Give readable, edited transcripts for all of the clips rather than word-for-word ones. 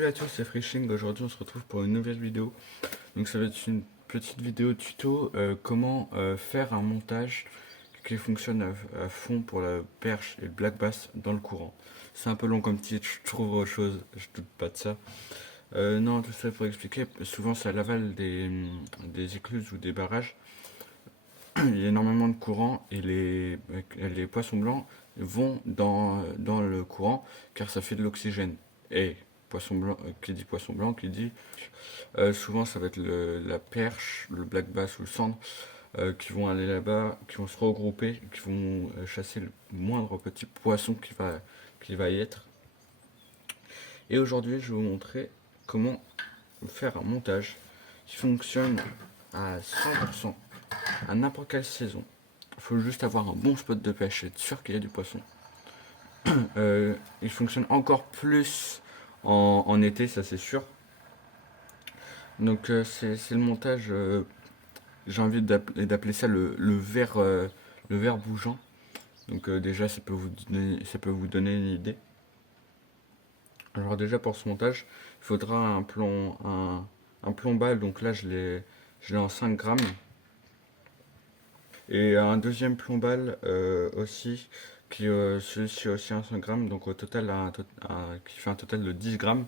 Salut à tous, c'est Frishing. Aujourd'hui, on se retrouve pour une nouvelle vidéo. Donc, ça va être une petite vidéo tuto comment faire un montage qui fonctionne à fond pour la perche et le black bass dans le courant. C'est un peu long comme titre, je trouve autre chose, je doute pas de ça. Non, tout ça pour expliquer. Souvent, c'est à l'aval des écluses ou des barrages. Il y a énormément de courant et les poissons blancs vont dans le courant car ça fait de l'oxygène. Et poisson blanc, qui dit poisson blanc, qui dit souvent ça va être la perche, le black bass ou le cendre qui vont aller là-bas, qui vont se regrouper, qui vont chasser le moindre petit poisson qui va y être. Et aujourd'hui, je vais vous montrer comment faire un montage qui fonctionne à 100% à n'importe quelle saison. Il faut juste avoir un bon spot de pêche et être sûr qu'il y a du poisson. Il fonctionne encore plus en été, ça c'est sûr. Donc c'est le montage, j'ai envie d'appeler ça le verre bougeant. Donc déjà ça peut vous donner une idée. Alors déjà pour ce montage, il faudra un plombal, donc là je l'ai en 5 grammes. Et un deuxième plombal aussi, celui-ci aussi en 5 grammes, donc au total qui fait un total de 10 grammes.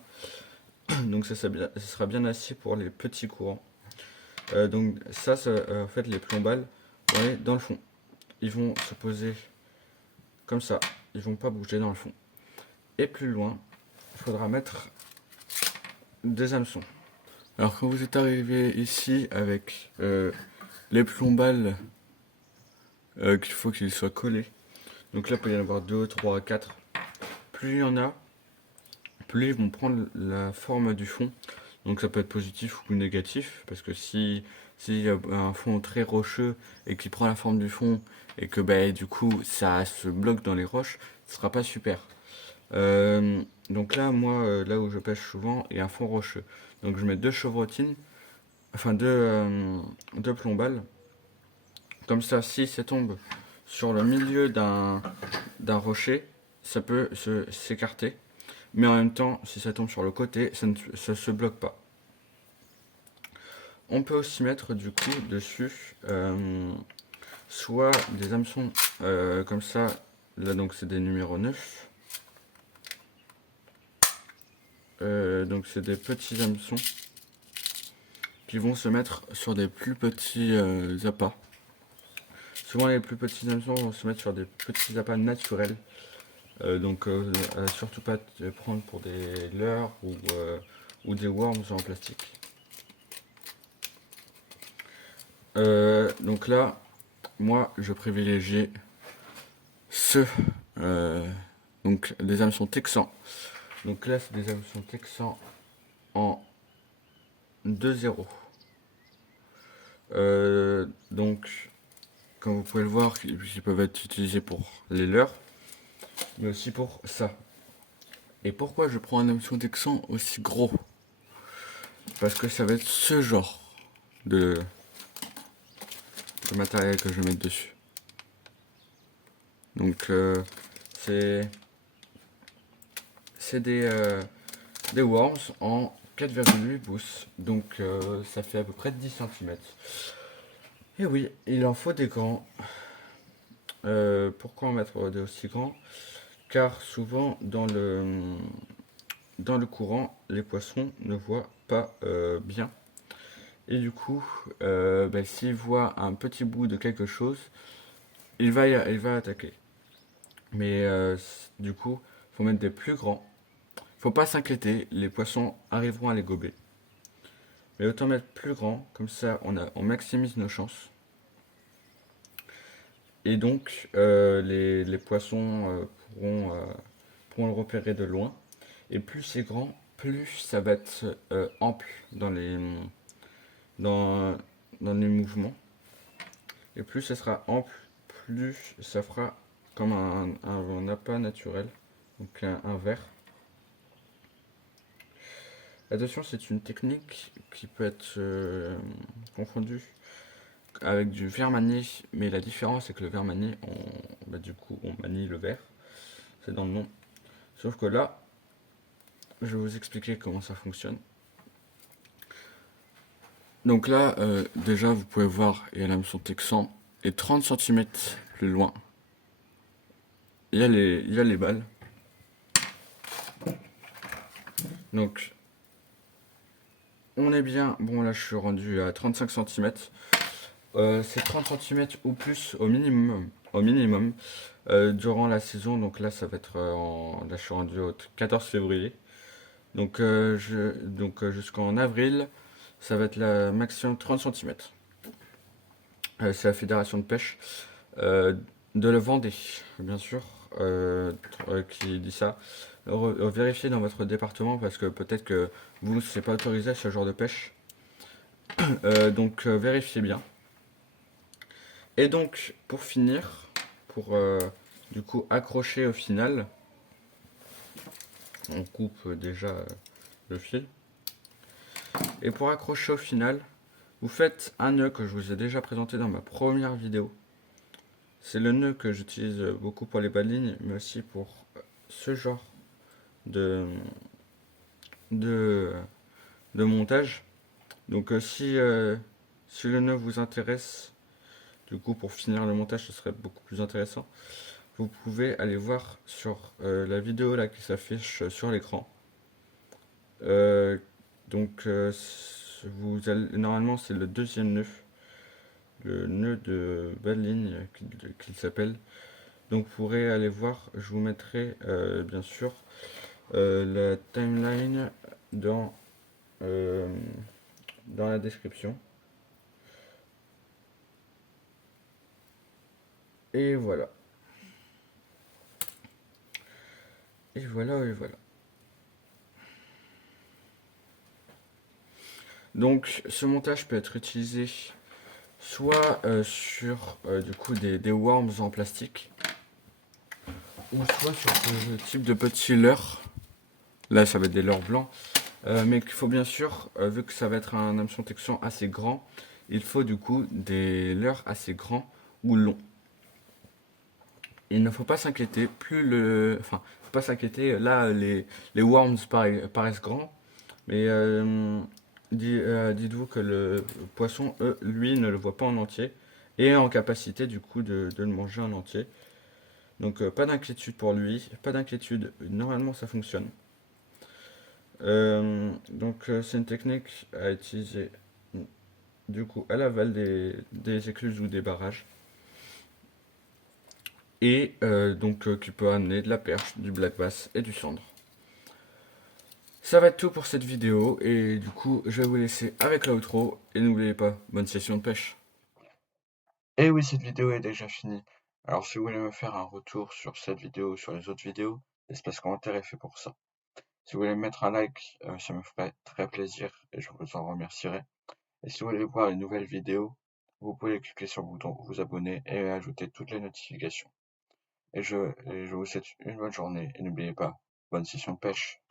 Donc ça sera bien assez pour les petits courants. Donc en fait les plombales vont aller dans le fond. Ils vont se poser comme ça, ils vont pas bouger dans le fond. Et plus loin, il faudra mettre des hameçons. Alors quand vous êtes arrivé ici avec les plombales qu'il faut qu'ils soient collés. Donc là, il peut y en avoir 2, 3, 4. Plus il y en a, plus ils vont prendre la forme du fond. Donc ça peut être positif ou négatif, parce que si y a un fond très rocheux et qui prend la forme du fond et que du coup ça se bloque dans les roches, ce sera pas super. Donc là, moi, là où je pêche souvent, il y a un fond rocheux. Donc je mets deux chevrotines, enfin deux plombales. Comme ça, si ça tombe sur le milieu d'un rocher, ça peut s'écarter. Mais en même temps, si ça tombe sur le côté, ça ne se bloque pas. On peut aussi mettre du coup dessus soit des hameçons comme ça. Là donc c'est des numéros 9. Donc c'est des petits hameçons qui vont se mettre sur des plus petits appâts. Souvent les plus petits hameçons vont se mettre sur des petits appâts naturels. Donc surtout pas te prendre pour des leurres ou des worms en plastique. Donc là, moi je privilégie ceux donc des hameçons texans. Donc là c'est des hameçons texans en 2-0. Donc comme vous pouvez le voir, ils peuvent être utilisés pour les leurres, mais aussi pour ça. Et pourquoi je prends un hameçon texan aussi gros? Parce que ça va être ce genre de matériel que je vais mettre dessus. Donc c'est des worms en 4,8 pouces. Donc ça fait à peu près 10 cm. Et oui, il en faut des grands. Pourquoi en mettre des aussi grands? Car souvent dans le courant, les poissons ne voient pas bien. Et du coup, s'il voit un petit bout de quelque chose, il va attaquer. Mais du coup, il faut mettre des plus grands. Faut pas s'inquiéter, les poissons arriveront à les gober. Mais autant mettre plus grand, comme ça on maximise nos chances. Et donc les poissons pourront le repérer de loin. Et plus c'est grand, plus ça va être ample dans, dans les mouvements. Et plus ça sera ample, plus ça fera comme un appât naturel, donc un verre. Attention, c'est une technique qui peut être confondue avec du verre manié, mais la différence c'est que le verre manié, du coup on manie le verre, c'est dans le nom. Sauf que là, je vais vous expliquer comment ça fonctionne. Donc là, déjà, vous pouvez voir, il y a l'hameçon texan, et 30 centimètres plus loin, il y a les balles. Donc, on est bien. Bon, là, je suis rendu à 35 centimètres. C'est 30 centimètres ou plus au minimum. Au minimum. Durant la saison, donc là, ça va être là, je suis rendu au 14 février. Donc jusqu'en avril, ça va être la maximum 30 centimètres. C'est la fédération de pêche euh, de la Vendée, bien sûr, qui dit ça. Vérifiez dans votre département parce que peut-être que vous, c'est pas autorisé à ce genre de pêche. Vérifiez bien. Et donc, pour finir, pour du coup accrocher au final, on coupe déjà le fil. Et pour accrocher au final, vous faites un nœud que je vous ai déjà présenté dans ma première vidéo. C'est le nœud que j'utilise beaucoup pour les bas de ligne, mais aussi pour ce genre de, de, de montage. Si le nœud vous intéresse, du coup pour finir le montage ce serait beaucoup plus intéressant, vous pouvez aller voir sur la vidéo là qui s'affiche sur l'écran. Euh, Normalement c'est le deuxième nœud, le nœud de bas de ligne qu'il s'appelle. Donc vous pourrez aller voir, je vous mettrai bien sûr la timeline dans, euh, dans la description. Et voilà. Et voilà, et voilà. Donc ce montage peut être utilisé soit sur du coup des worms en plastique, ou soit sur ce type de petits leurres. Là ça va être des leurres blancs. Mais qu'il faut bien sûr, vu que ça va être un hameçon texan assez grand, il faut du coup des leurres assez grands ou longs. Il ne faut pas s'inquiéter, faut pas s'inquiéter, là les worms paraissent grands, mais dites-vous que le poisson, lui, ne le voit pas en entier, et est en capacité du coup de le manger en entier. Donc pas d'inquiétude pour lui, pas d'inquiétude, normalement ça fonctionne. C'est une technique à utiliser du coup à l'aval des écluses ou des barrages. Et qui peut amener de la perche, du black bass et du cendre. Ça va être tout pour cette vidéo et du coup je vais vous laisser avec l'outro et n'oubliez pas, bonne session de pêche. Et oui, cette vidéo est déjà finie. Alors si vous voulez me faire un retour sur cette vidéo ou sur les autres vidéos, l'espace commentaire est fait pour ça. Si vous voulez mettre un like, ça me ferait très plaisir et je vous en remercierai. Et si vous voulez voir les nouvelles vidéos, vous pouvez cliquer sur le bouton vous abonner et ajouter toutes les notifications. Et je vous souhaite une bonne journée et n'oubliez pas, bonne session de pêche.